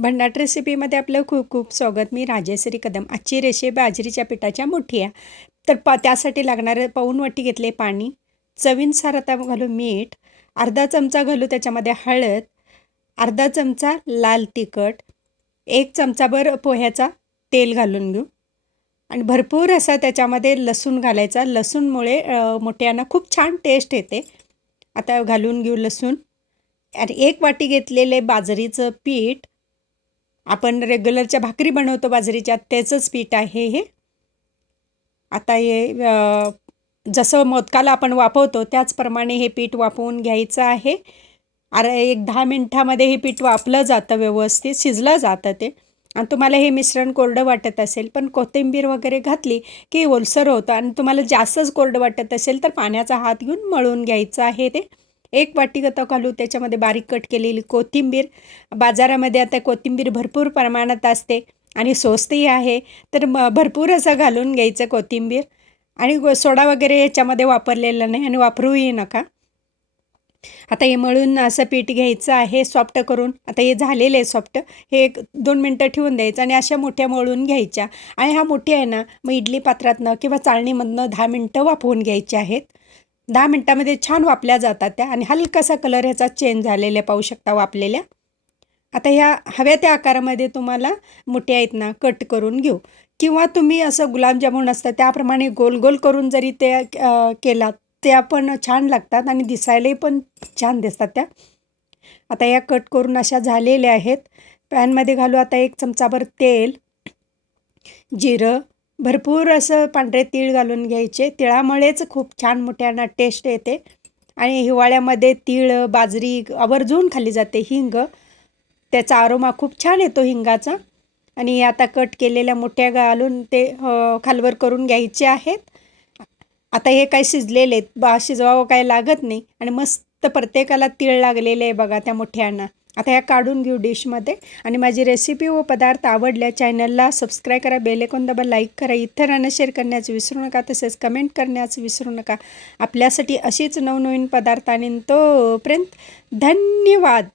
भन्नाट रेसिपीमध्ये आपलं खूप खूप स्वागत. मी राजेश्री कदम. आजची रेषे बाजरीच्या पिठाच्या मोठी आहे. तर प त्यासाठी लागणारे पाऊन वाटी घेतले पाणी चवीनुसार आता घालू मीठ अर्धा चमचा घालू त्याच्यामध्ये हळद अर्धा चमचा लाल तिखट एक चमचाभर पोह्याचा तेल घालून घेऊ. आणि भरपूर असा त्याच्यामध्ये लसूण घालायचा. लसूणमुळे मोठ्यांना खूप छान टेस्ट येते. आता घालून घेऊ लसूण. आणि एक वाटी घेतलेले बाजरीचं पीठ आपण रेग्युलरच्या भाकरी बनवतो बाजरीच्या त्याचंच पीठ आहे हे. आता हे जसं मोदकाला आपण वापरतो त्याचप्रमाणे हे पीठ वापरून घ्यायचं आहे. अरे एक दहा मिनटामध्ये हे पीठ वापलं जातं व्यवस्थित शिजलं जातं ते. आणि तुम्हाला हे मिश्रण कोरडं वाटत असेल पण कोथिंबीर वगैरे घातली की ओलसर होतं. आणि तुम्हाला जास्तच कोरडं वाटत असेल तर पाण्याचा हात घेऊन मळून घ्यायचं आहे ते. एक वाटी गता घालू त्याच्यामध्ये बारीक कट केलेली कोथिंबीर. बाजारामध्ये आता कोथिंबीर भरपूर प्रमाणात असते आणि स्वस्तही आहे. तर म भरपूर असं घालून घ्यायचं कोथिंबीर. आणि सोडा वगैरे याच्यामध्ये वापरलेला नाही आणि वापरूही नका. आता हे मळून असं पीठ घ्यायचं आहे सॉफ्ट करून. आता हे झालेलं आहे सॉफ्ट. हे एक दोन मिनटं ठेवून द्यायचं आणि अशा मोठ्या मळून घ्यायच्या. आणि ह्या मोठ्या आहे ना मग इडली पात्रातनं किंवा चाळणीमधनं दहा मिनटं वाफवून घ्यायच्या आहेत. दहा मिनटामध्ये छान वापल्या जातात त्या आणि हलकासा कलर ह्याचा चेंज झालेल्या पाहू शकता वापलेल्या. आता ह्या हव्या त्या आकारामध्ये तुम्हाला मोठ्या आहेत ना कट करून घेऊ. किंवा तुम्ही असं गुलाबजामुन असतं त्याप्रमाणे गोल गोल करून जरी ते केलात त्या पण छान लागतात आणि दिसायलाही पण छान दिसतात त्या. आता या कट करून अशा झालेल्या आहेत. पॅनमध्ये घालू आता एक चमचाभर तेल जिरं भरपूर असं पांढरे तीळ घालून घ्यायचे. तिळामुळेच खूप छान मोठ्यांना टेस्ट येते. आणि हिवाळ्यामध्ये तीळ बाजरी आवर्जून खाल्ली जाते हिंग. त्याचा आरोमा खूप छान येतो हिंगाचा. आणि आता कट केलेल्या मोठ्या घालून ते खालवर करून घ्यायचे आहेत. आता हे काय शिजलेले आहेत. बा शिजवावं काय लागत नाही. आणि मस्त प्रत्येकाला तीळ लागलेले आहे बघा त्या मोठ्यांना. आता ह्या काढून घेऊ डिशमध्ये. आणि माझी रेसिपी व पदार्थ आवडल्या चॅनलला सबस्क्राईब करा बेलेकोन दबा लाईक करा इतरांना शेअर करण्याचं विसरू नका तसेच कमेंट करण्याचं विसरू नका. आपल्यासाठी अशीच नवनवीन पदार्थ आणि तोपर्यंत धन्यवाद!